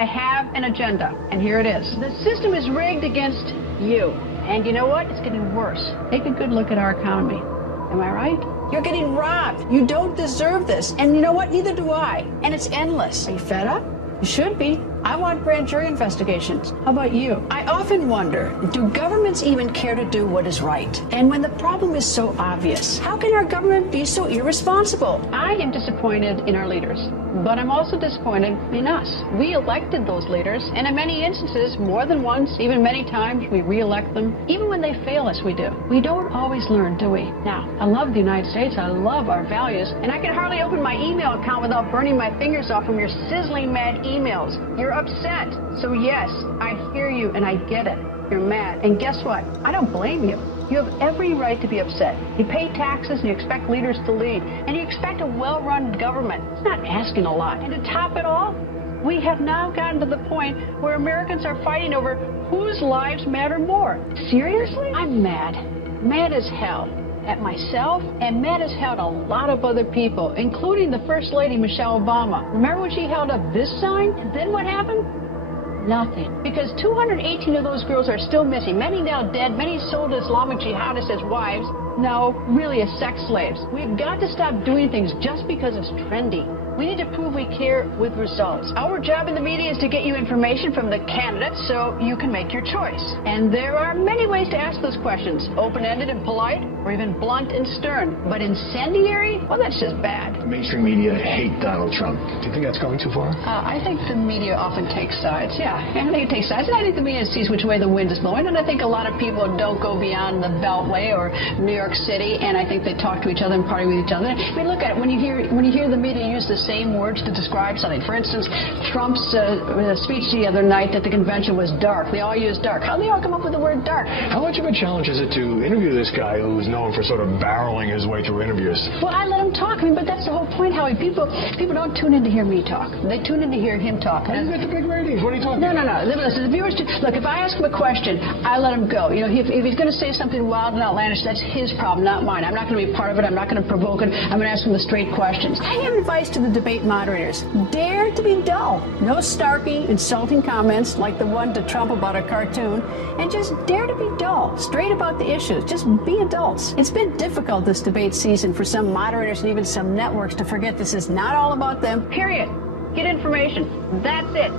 I have an agenda, and here it is. The system is rigged against you. And you know what? It's getting worse. Take a good look at our economy. Am I right? You're getting robbed. You don't deserve this. And you know what? Neither do I. And it's endless. Are you fed up? You should be. I want grand jury investigations. How about you? I often wonder, do governments even care to do what is right? And when the problem is so obvious, how can our government be so irresponsible? I am disappointed in our leaders, but I'm also disappointed in us. We elected those leaders, and in many instances, more than once, even many times, we re-elect them. Even when they fail us, we do. We don't always learn, do we? Now, I love the United States. I love our values, and I can hardly open my email account without burning my fingers off from your sizzling mad emails. You're upset. So yes, I hear you and I get it. You're mad. And guess what? I don't blame you. You have every right to be upset. You pay taxes and you expect leaders to lead. And you expect a well-run government. It's not asking a lot. And to top it all, we have now gotten to the point where Americans are fighting over whose lives matter more. Seriously? I'm mad. Mad as hell. At myself, and mad as hell at a lot of other people, including the First Lady, Michelle Obama. Remember when she held up this sign? And then what happened? Nothing. Because 218 of those girls are still missing, many now dead, many sold to Islamic jihadists as wives. No, really as sex slaves. We've got to stop doing things just because it's trendy. We need to prove we care with results. Our job in the media is to get you information from the candidates so you can make your choice. And there are many ways to ask those questions. Open-ended and polite, or even blunt and stern. But incendiary? Well, that's just bad. Mainstream media hate Donald Trump. Do you think that's going too far? I think the media often takes sides, yeah. And I think it takes sides. And I think the media sees which way the wind is blowing. And I think a lot of people don't go beyond the Beltway or New York City. And I think they talk to each other and party with each other. I mean, look at it. When you hear the media use the same words to describe something. For instance, Trump's speech the other night at the convention was dark. They all use dark. How do they all come up with the word dark? How much of a challenge is it to interview this guy who's known for sort of barreling his way through interviews? Well, I let him talk. I mean, but that's the whole point, Howie. People don't tune in to hear me talk. They tune in to hear him talk. He's got the big ratings. What are you talking about? No. Listen, the viewers, look, if I ask him a question, I let him go. You know, if he's going to say something wild and outlandish, that's his problem, not mine. I'm not going to be part of it. I'm not going to provoke it. I'm going to ask him the straight questions. I have advice to the debate moderators. Dare to be dull. No snarky, insulting comments like the one to Trump about a cartoon. And just dare to be dull. Straight about the issues. Just be adults. It's been difficult this debate season for some moderators and even some networks to forget this is not all about them. Period. Get information. That's it.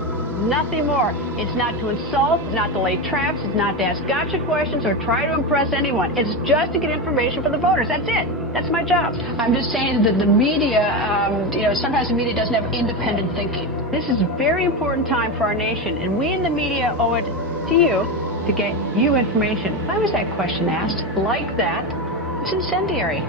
Nothing more. It's not to insult, it's not to lay traps, it's not to ask gotcha questions or try to impress anyone. It's just to get information for the voters. That's it. That's my job. I'm just saying that the media, sometimes the media doesn't have independent thinking. This is a very important time for our nation, and we in the media owe it to you to get you information. Why was that question asked? Like that, it's incendiary.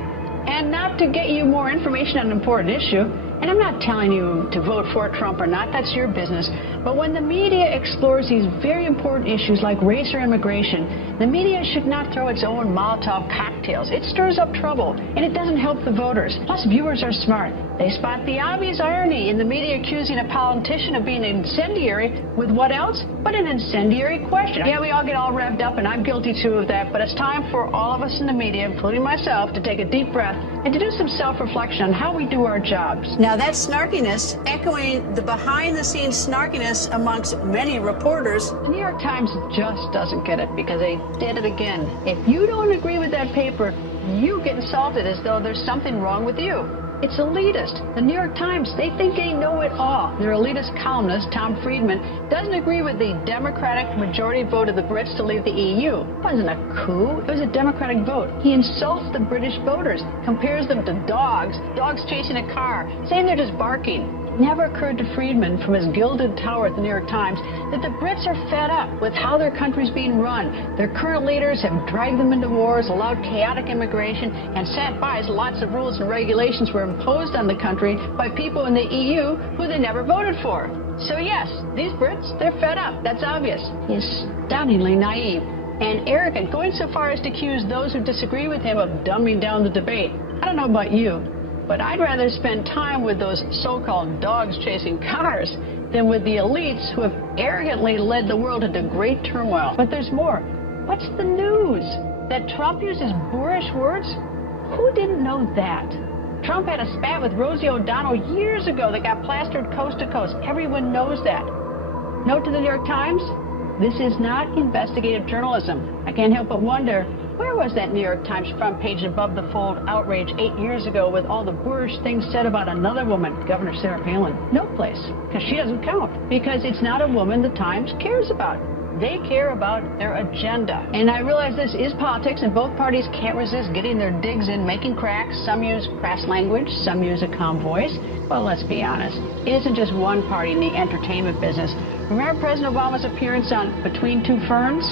And not to get you more information on an important issue. And I'm not telling you to vote for Trump or not. That's your business. But when the media explores these very important issues like race or immigration, the media should not throw its own Molotov cocktails. It stirs up trouble, and it doesn't help the voters. Plus, viewers are smart. They spot the obvious irony in the media accusing a politician of being incendiary with what else but an incendiary question. Yeah, we all get all revved up, and I'm guilty too of that, but it's time for all of us in the media, including myself, to take a deep breath and to do some self-reflection on how we do our jobs. Now, that snarkiness, echoing the behind-the-scenes snarkiness amongst many reporters, the New York Times just doesn't get it because they did it again. If you don't agree with that paper, you get insulted as though there's something wrong with you. It's elitist. The New York Times, they think they know it all. Their elitist columnist, Tom Friedman, doesn't agree with the Democratic majority vote of the Brits to leave the EU. It wasn't a coup. It was a Democratic vote. He insults the British voters, compares them to dogs chasing a car, saying they're just barking. It never occurred to Friedman from his gilded tower at the New York Times that the Brits are fed up with how their country's being run. Their current leaders have dragged them into wars, allowed chaotic immigration, and sat by as lots of rules and regulations were imposed on the country by people in the EU who they never voted for. So yes, these Brits, they're fed up. That's obvious. He's stunningly naive and arrogant, going so far as to accuse those who disagree with him of dumbing down the debate. I don't know about you, but I'd rather spend time with those so-called dogs chasing cars than with the elites who have arrogantly led the world into great turmoil. But there's more. What's the news? That Trump uses boorish words? Who didn't know that? Trump had a spat with Rosie O'Donnell years ago that got plastered coast to coast. Everyone knows that. Note to the New York Times, this is not investigative journalism. I can't help but wonder, where was that New York Times front page above the fold outrage 8 years ago with all the boorish things said about another woman, Governor Sarah Palin? No place, because she doesn't count. Because it's not a woman the Times cares about. They care about their agenda. And I realize this is politics, and both parties can't resist getting their digs in, making cracks. Some use crass language, some use a calm voice. Well, let's be honest. It isn't just one party in the entertainment business. Remember President Obama's appearance on Between Two Ferns?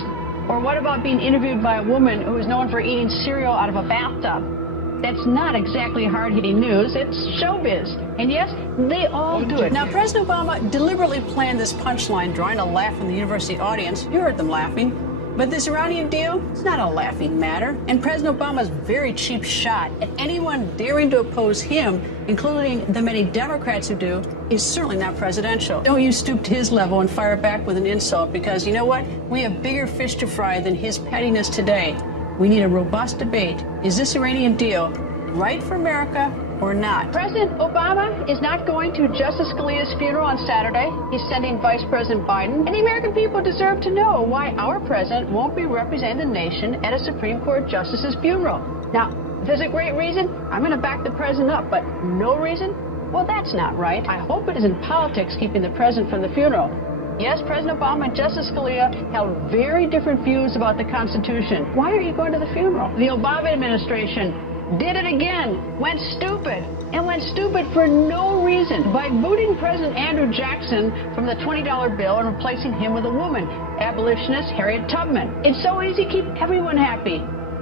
Or what about being interviewed by a woman who is known for eating cereal out of a bathtub? That's not exactly hard-hitting news. It's showbiz. And yes, they all do it. Now, President Obama deliberately planned this punchline, drawing a laugh from the university audience. You heard them laughing. But this Iranian deal, it's not a laughing matter. And President Obama's very cheap shot at anyone daring to oppose him, including the many Democrats who do, is certainly not presidential. Don't you stoop to his level and fire back with an insult, because you know what? We have bigger fish to fry than his pettiness today. We need a robust debate. Is this Iranian deal right for America or not? President Obama is not going to Justice Scalia's funeral on Saturday. He's sending Vice President Biden. And the American people deserve to know why our president won't be representing the nation at a Supreme Court justice's funeral. Now, if there's a great reason, I'm going to back the president up, but no reason? Well, that's not right. I hope it isn't politics keeping the president from the funeral. Yes, President Obama and Justice Scalia held very different views about the Constitution. Why are you going to the funeral? The Obama administration did it again, went stupid, and went stupid for no reason by booting President Andrew Jackson from the $20 bill and replacing him with a woman, abolitionist Harriet Tubman. It's so easy to keep everyone happy.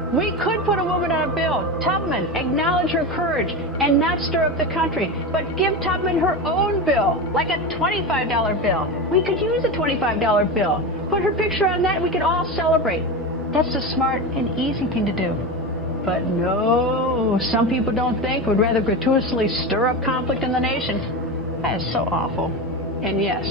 We could put a woman on a bill, Tubman, acknowledge her courage, and not stir up the country, but give Tubman her own bill, like a $25 bill. We could use a $25 bill. Put her picture on that, we could all celebrate. That's the smart and easy thing to do. But no, some people don't think, would rather gratuitously stir up conflict in the nation. That is so awful. And yes,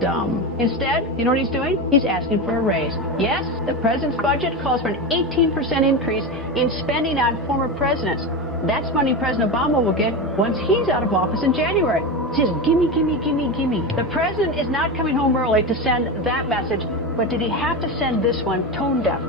dumb. Instead, you know what he's doing? He's asking for a raise. Yes, the president's budget calls for an 18% increase in spending on former presidents. That's money President Obama will get once he's out of office in January. It's just gimme, gimme, gimme, gimme. The president is not coming home early to send that message, but did he have to send this one tone deaf?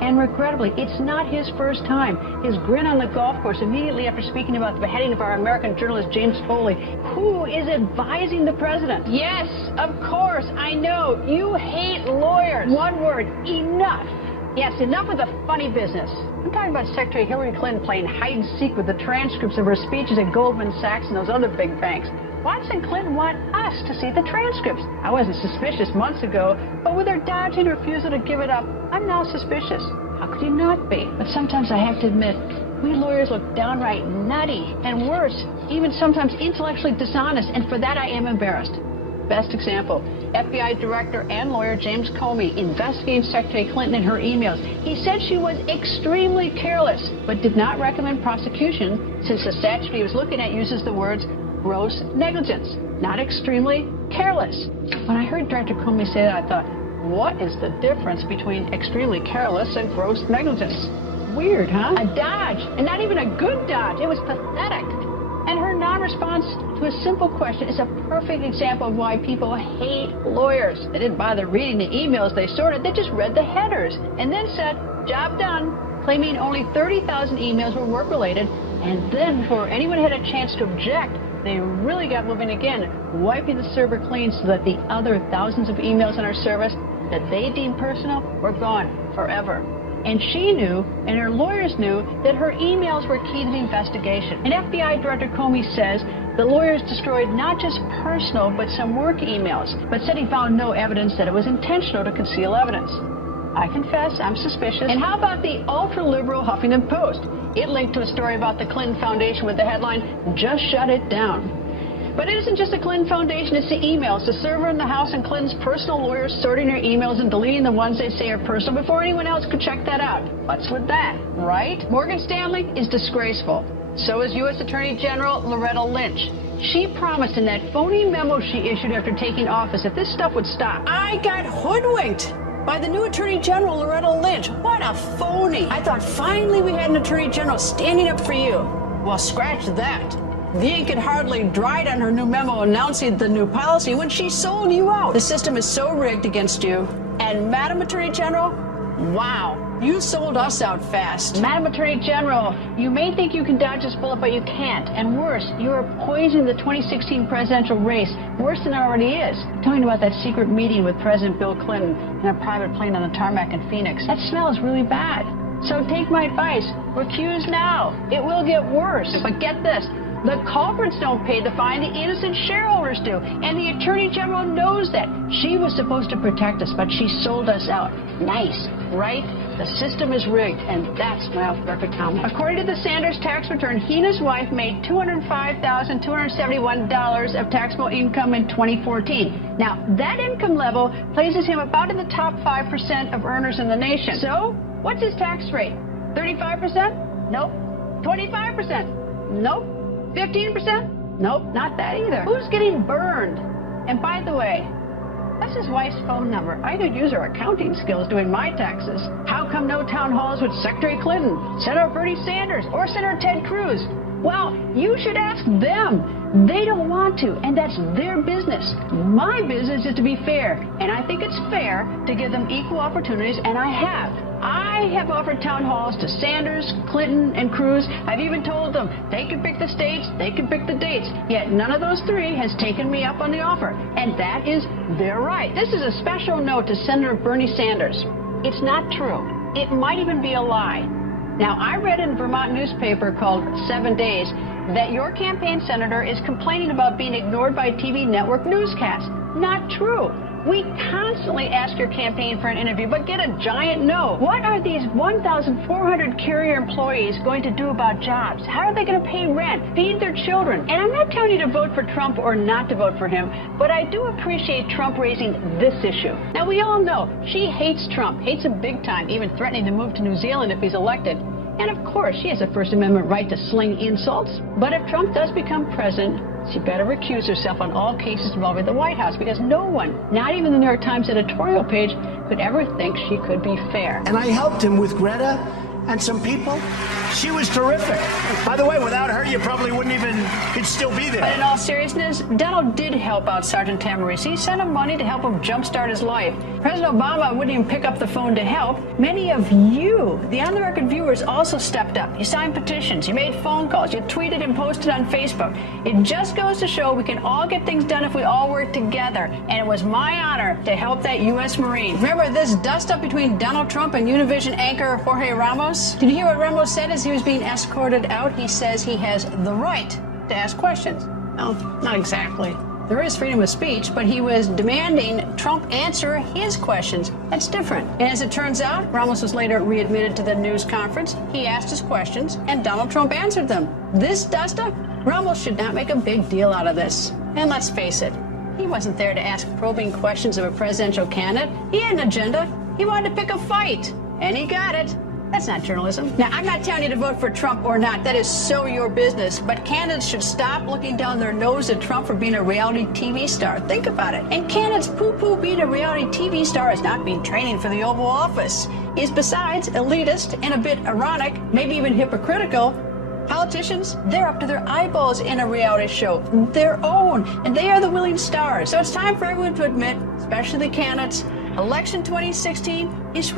And regrettably, it's not his first time. His grin on the golf course immediately after speaking about the beheading of our American journalist James Foley, who is advising the president. Yes, of course, I know. You hate lawyers. One word, enough. Yes, enough of the funny business. I'm talking about Secretary Hillary Clinton playing hide-and-seek with the transcripts of her speeches at Goldman Sachs and those other big banks. Why doesn't Clinton want us to see the transcripts? I wasn't suspicious months ago, but with her dodging refusal to give it up, I'm now suspicious. How could you not be? But sometimes I have to admit, we lawyers look downright nutty, and worse, even sometimes intellectually dishonest, and for that I am embarrassed. Best example, FBI Director and lawyer James Comey investigating Secretary Clinton and her emails. He said she was extremely careless, but did not recommend prosecution since the statute he was looking at uses the words gross negligence, not extremely careless. When I heard Director Comey say that, I thought, what is the difference between extremely careless and gross negligence? Weird, huh? A dodge, and not even a good dodge. It was pathetic. And her non-response to a simple question is a perfect example of why people hate lawyers. They didn't bother reading the emails they sorted, they just read the headers and then said, job done, claiming only 30,000 emails were work-related. And then before anyone had a chance to object, they really got moving again, wiping the server clean so that the other thousands of emails in our service that they deemed personal were gone forever. And she knew, and her lawyers knew, that her emails were key to the investigation. And FBI Director Comey says the lawyers destroyed not just personal, but some work emails, but said he found no evidence that it was intentional to conceal evidence. I confess, I'm suspicious. And how about the ultra-liberal Huffington Post? It linked to a story about the Clinton Foundation with the headline, "Just Shut It Down." But it isn't just the Clinton Foundation, it's the emails. The server in the house and Clinton's personal lawyers sorting her emails and deleting the ones they say are personal before anyone else could check that out. What's with that, right? Morgan Stanley is disgraceful. So is U.S. Attorney General Loretta Lynch. She promised in that phony memo she issued after taking office that this stuff would stop. I got hoodwinked by the new Attorney General, Loretta Lynch. What a phony. I thought finally we had an Attorney General standing up for you. Well, scratch that. The ink had hardly dried on her new memo announcing the new policy when she sold you out. The system is so rigged against you. And Madam Attorney General, wow, you sold us out fast. Madam Attorney General, you may think you can dodge this bullet, but you can't. And worse, you are poisoning the 2016 presidential race, worse than it already is. I'm telling you about that secret meeting with President Bill Clinton in a private plane on the tarmac in Phoenix. That smell is really bad. So take my advice. Recuse now. It will get worse. But get this. The culprits don't pay the fine, the innocent shareholders do. And the Attorney General knows that. She was supposed to protect us, but she sold us out. Nice, right? The system is rigged, and that's my off-the-record comment. According to the Sanders tax return, he and his wife made $205,271 of taxable income in 2014. Now, that income level places him about in the top 5% of earners in the nation. So, what's his tax rate? 35%? Nope. 25%? Nope. 15%? Nope, not that either. Who's getting burned? And by the way, that's his wife's phone number. I could use her accounting skills doing my taxes. How come no town halls with Secretary Clinton, Senator Bernie Sanders, or Senator Ted Cruz? Well, you should ask them. They don't want to, and that's their business. My business is to be fair, and I think it's fair to give them equal opportunities, and I have. I have offered town halls to Sanders, Clinton, and Cruz. I've even told them they can pick the states, they can pick the dates. Yet none of those three has taken me up on the offer. And that is their right. This is a special note to Senator Bernie Sanders. It's not true. It might even be a lie. Now, I read in a Vermont newspaper called 7 Days that your campaign senator is complaining about being ignored by TV network newscasts. Not true. We constantly ask your campaign for an interview, but get a giant no. What are these 1,400 carrier employees going to do about jobs? How are they going to pay rent, feed their children? And I'm not telling you to vote for Trump or not to vote for him, but I do appreciate Trump raising this issue. Now, we all know she hates Trump, hates him big time, even threatening to move to New Zealand if he's elected. And of course, she has a First Amendment right to sling insults. But if Trump does become president, she better recuse herself on all cases involving the White House, because no one, not even the New York Times editorial page, could ever think she could be fair. And I helped him with Greta and some people. She was terrific. By the way, without her, you probably wouldn't even, you'd still be there. But in all seriousness, Donald did help out Sergeant Tamarice. He sent him money to help him jumpstart his life. President Obama wouldn't even pick up the phone to help. Many of you, the on-the-record viewers, also stepped up. You signed petitions, you made phone calls, you tweeted and posted on Facebook. It just goes to show we can all get things done if we all work together. And it was my honor to help that U.S. Marine. Remember this dust-up between Donald Trump and Univision anchor Jorge Ramos? Did you hear what Ramos said as he was being escorted out? He says he has the right to ask questions. No, not exactly. There is freedom of speech, but he was demanding Trump answer his questions. That's different. And as it turns out, Ramos was later readmitted to the news conference. He asked his questions, and Donald Trump answered them. This dust-up? Ramos should not make a big deal out of this. And let's face it, he wasn't there to ask probing questions of a presidential candidate. He had an agenda. He wanted to pick a fight, and he got it. That's not journalism. Now, I'm not telling you to vote for Trump or not. That is so your business. But candidates should stop looking down their nose at Trump for being a reality TV star. Think about it. And candidates poo-poo being a reality TV star as not being training for the Oval Office. Is besides elitist and a bit ironic, maybe even hypocritical. Politicians, they're up to their eyeballs in a reality show, their own, and they are the willing stars. So it's time for everyone to admit, especially the candidates, election 2016 is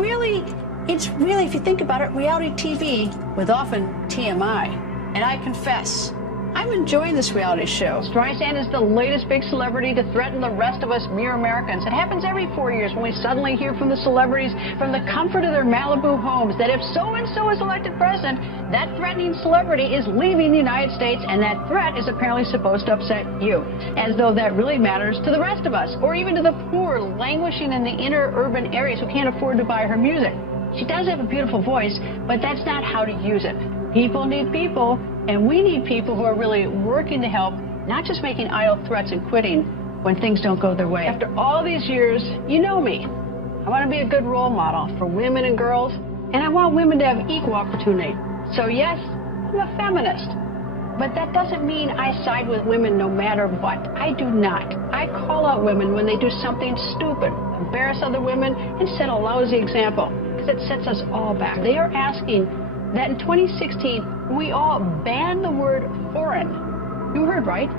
it's really, if you think about it, reality TV with often TMI. And I confess, I'm enjoying this reality show. Streisand is the latest big celebrity to threaten the rest of us mere Americans. It happens every 4 years when we suddenly hear from the celebrities from the comfort of their Malibu homes that if so-and-so is elected president, that threatening celebrity is leaving the United States, and that threat is apparently supposed to upset you. As though that really matters to the rest of us, or even to the poor languishing in the inner urban areas who can't afford to buy her music. She does have a beautiful voice, but that's not how to use it. People need people, and we need people who are really working to help, not just making idle threats and quitting when things don't go their way. After all these years, you know me. I want to be a good role model for women and girls, and I want women to have equal opportunity. So yes, I'm a feminist. But that doesn't mean I side with women no matter what. I do not. I call out women when they do something stupid, embarrass other women, and set a lousy example. It sets us all back. They are asking that in 2016, we all ban the word foreign You heard right.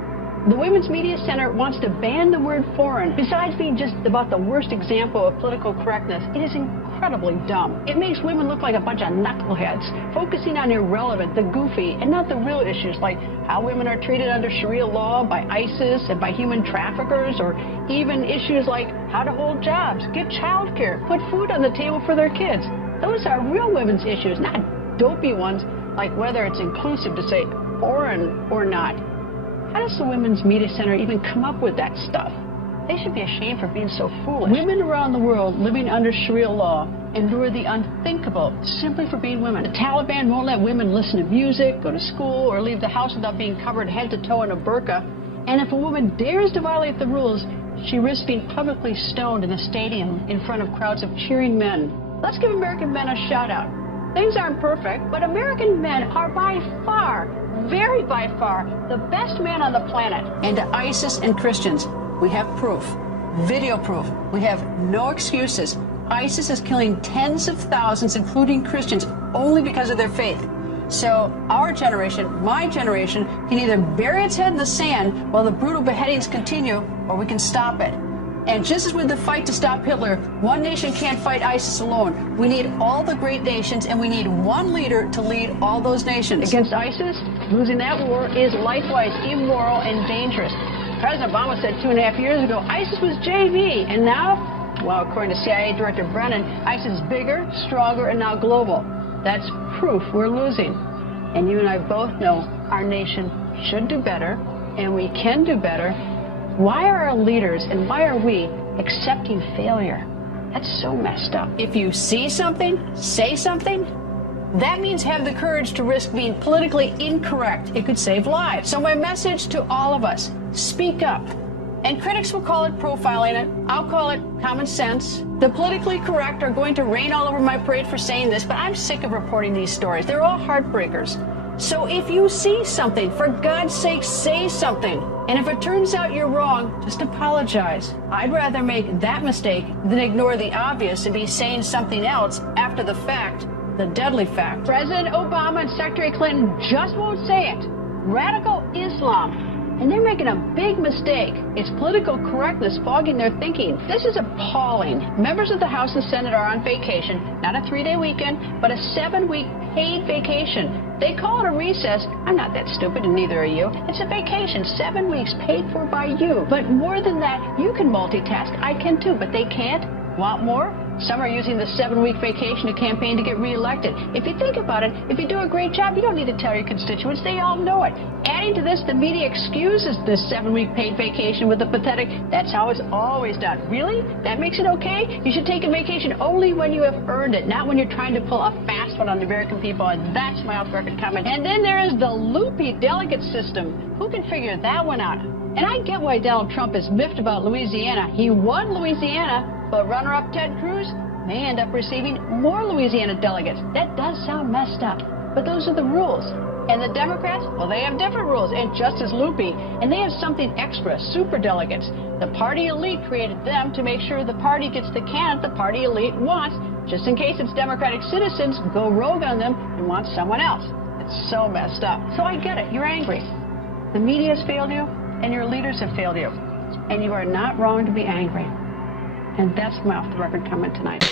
The Women's Media Center wants to ban the word foreign. Besides being just about the worst example of political correctness, it is incredibly dumb. It makes women look like a bunch of knuckleheads, focusing on irrelevant, the goofy, and not the real issues like how women are treated under Sharia law by ISIS and by human traffickers, or even issues like how to hold jobs, get child care, put food on the table for their kids. Those are real women's issues, not dopey ones like whether it's inclusive to say foreign or not. How does the Women's Media Center even come up with that stuff? They should be ashamed for being so foolish. Women around the world living under Sharia law endure the unthinkable simply for being women. The Taliban won't let women listen to music, go to school, or leave the house without being covered head to toe in a burqa. And if a woman dares to violate the rules, she risks being publicly stoned in a stadium in front of crowds of cheering men. Let's give American men a shout out. Things aren't perfect, but American men are by far, by far, the best men on the planet. And to ISIS and Christians, we have proof, video proof. We have no excuses. ISIS is killing tens of thousands, including Christians, only because of their faith. So our generation, my generation, can either bury its head in the sand while the brutal beheadings continue, or we can stop it. And just as with the fight to stop Hitler, one nation can't fight ISIS alone. We need all the great nations, and we need one leader to lead all those nations. Against ISIS, losing that war is likewise immoral and dangerous. President Obama said 2.5 years ago, ISIS was JV, and now, well, according to CIA Director Brennan, ISIS is bigger, stronger, and now global. That's proof we're losing. And you and I both know our nation should do better, and we can do better. Why are our leaders and why are we accepting failure? That's so messed up. If you see something, say something, that means have the courage to risk being politically incorrect. It could save lives. So my message to all of us, speak up. And critics will call it profiling. I'll call it common sense. The politically correct are going to rain all over my parade for saying this, but I'm sick of reporting these stories. They're all heartbreakers. So if you see something, for God's sake, say something. And if it turns out you're wrong, just apologize. I'd rather make that mistake than ignore the obvious and be saying something else after the fact, the deadly fact. President Obama and Secretary Clinton just won't say it. Radical Islam. And they're making a big mistake. It's political correctness fogging their thinking. This is appalling. Members of the House and Senate are on vacation, not a 3-day weekend, but a 7-week paid vacation. They call it a recess. I'm not that stupid, and neither are you. It's a vacation, 7 weeks paid for by you. But more than that, you can multitask. I can too, but they can't. Want more? Some are using the 7-week vacation to campaign to get reelected. If you think about it, if you do a great job, you don't need to tell your constituents. They all know it. Adding to this, the media excuses this 7-week paid vacation with the pathetic, that's how it's always done. Really? That makes it okay? You should take a vacation only when you have earned it, not when you're trying to pull a fast one on the American people. And that's my off-the-record comment. And then there is the loopy delegate system. Who can figure that one out? And I get why Donald Trump is miffed about Louisiana. He won Louisiana, but runner-up Ted Cruz may end up receiving more Louisiana delegates. That does sound messed up, but those are the rules. And the Democrats, well, they have different rules and just as loopy. And they have something extra, super delegates. The party elite created them to make sure the party gets the candidate the party elite wants, just in case its Democratic citizens go rogue on them and want someone else. It's so messed up. So I get it. You're angry. The media has failed you, and your leaders have failed you. And you are not wrong to be angry. And that's my off-the-record comment tonight.